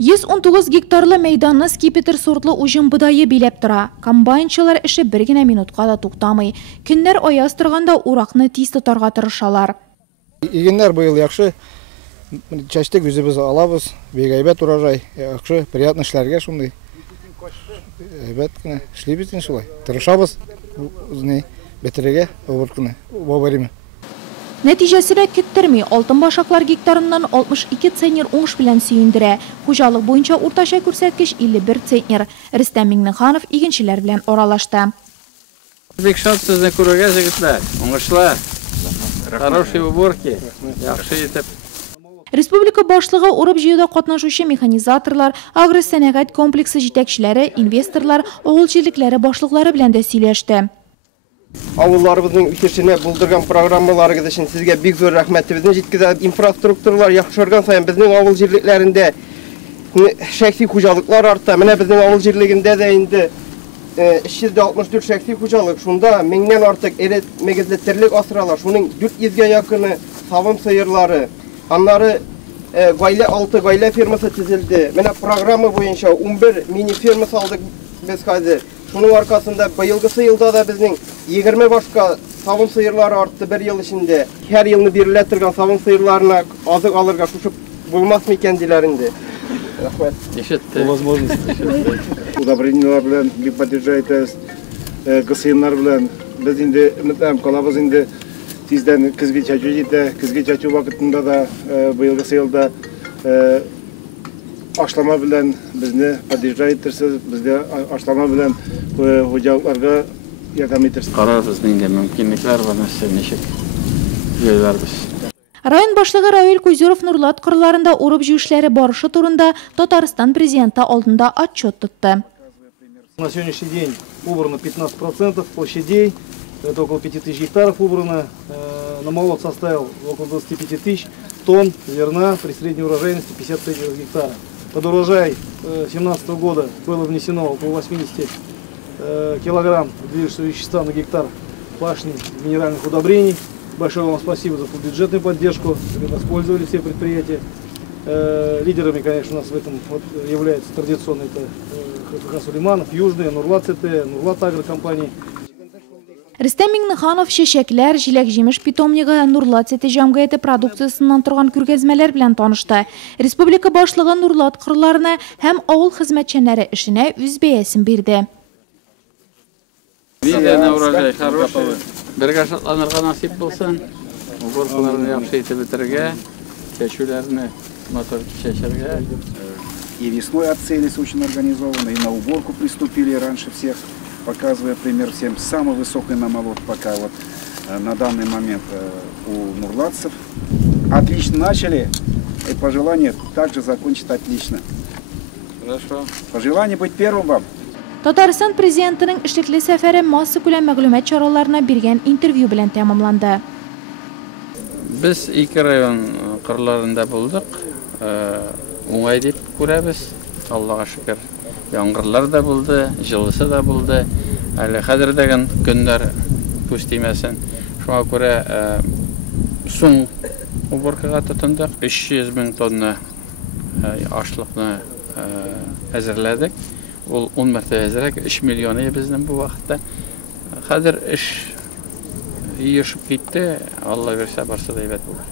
119 гектарлы мейданны скипетр сортлы ужым бұдайы билеп тұра. Комбайнчылар іші бір генә минутқа да туктамый. Күннәр аяз тұрғанда урақны тиз тұтарға тырышалар. Егеннәр быйыл яхшы чәчтек үзебез алабыз, бегайбәт урожай, яхшы приятный эшләргә шундый. Әйбәт кенә эшлибез шулай. Тырышабыз бетерергә вакытны, вовремя. Нәтижесінде көттермей, алтын башаклар гектарыннан 62 центнер уңыш белән сөендерә. Хуҗалык буенча уртача күрсәткеч 51 центнер. Рөстәм Миңнеханов игенчеләр белән оралашты. Бик шат сезне күрергә, җегетләр. Уңышлар. Хорошие уборки. Яхшы итеп. Республика башлыгы урып җыюда катнашучы механизаторлар, агросәнәгать комплексы җитәкчеләре, инвесторлар, авыл җирлекләре башлыклары белән дә сөйләште. Авылларыбызның үсешенә булдырган программаларыгыз өчен сезгә бик зур рәхмәтебезне җиткерәбез. Инфраструктуралар яхшырган саен безнең авыл җирлекләрендә шәхси хуҗалыклар арта. Менә безнең авыл җирлегендә дә инде 364 шәхси хуҗалык. Шунда 1000нән артык эре мөгезле терлек асралар. Шуның 400гә якыны савым сыерлары. Аннары гаилә 6 гаилә фермасы төзелде. Менә программа буенча 11 мини ферма салдык без хәзер. Шуның аркасында быелгысы елда да безнең 20 башка савым сыерлары артты бір ел ішінде. Һәр елны бирелә торган савым сыерларына азык алырга шушып булмас микән диләр инде. Рәхмәт. Ишетте. Возможность. Удобрениялар белән бик поддержать гысыеннар белән без инде үмитләм калабыз инде тиздән көзгә чәчү җитә. Көзгә чәчү вакытында да быелгысы елда ашлама белән безне поддержать итәрсез, бездә ашлама белән хуҗалыкларга ярдәм итәрсез. Карарбыз инде мөмкинлекләр бар нәрсә ничек җыйларбыз. Район башлыгы Равил Кузеров Нурлат кырларында урып җыю эшләре барышы турында Татарстан президенты алдында отчет тотты. На сегодняшний день убрано 15% площадей, это около 5000 гектаров убрано, намолот составил около 25 тысяч тонн зерна при средней урожайности 50 центнеров гектара. Под урожай 2017 года было внесено около 80 килограмм движущего вещества на гектар пашни минеральных удобрений. Большое вам спасибо за бюджетную поддержку, воспользовались все предприятия. Лидерами, конечно, у нас в этом является традиционно это Хахан Сулейманов, Южный, Нурлат ЦТ, Нурлат агрокомпании. Рөстәм Миңнеханов чәчәкләр, җиләк-җимеш питомнигы Нурлат ЦТ җәмгыяте продукциясыннан торган күргәзмәләр белән танышты. Республика башлыгы Нурлат кырларына һәм авыл хезмәтчәннәре эшенә үз бәясен бирде. Видно урожай хороший. Бергә шатланырга насип булсын. Уборкаларны яхшы итеп бетергә, чәчүләрне мотор чәчәргә. И весной отцелись очень организованно, и на уборку приступили раньше всех, показывая пример всем. Самый высокий намолот пока вот на данный момент у нурлатцев. Отлично начали, и пожелание также закончить отлично. Хорошо. Пожелание быть первым вам. Татарстан президентының эшлекле сәфәре масса күләм мәгълүмат чараларына биргән интервью белән тәмамланды. Без ике район кырларында булдык. Уңай дип күрәбез. Аллага шөкер. Яңгырлар да булды, җылысы да булды. Әле хәзердәгән көннәр күз тимәсен. Шуңа күрә соң уборкага тотындык. 300 мең тонна ашлыкны әзерләдек. Ул 10 мәртәбә әзрәк 3 миллион безнең бу вакытта. Хәзер эш иешеп китте. Алла берсә барса да әйбәт булыр.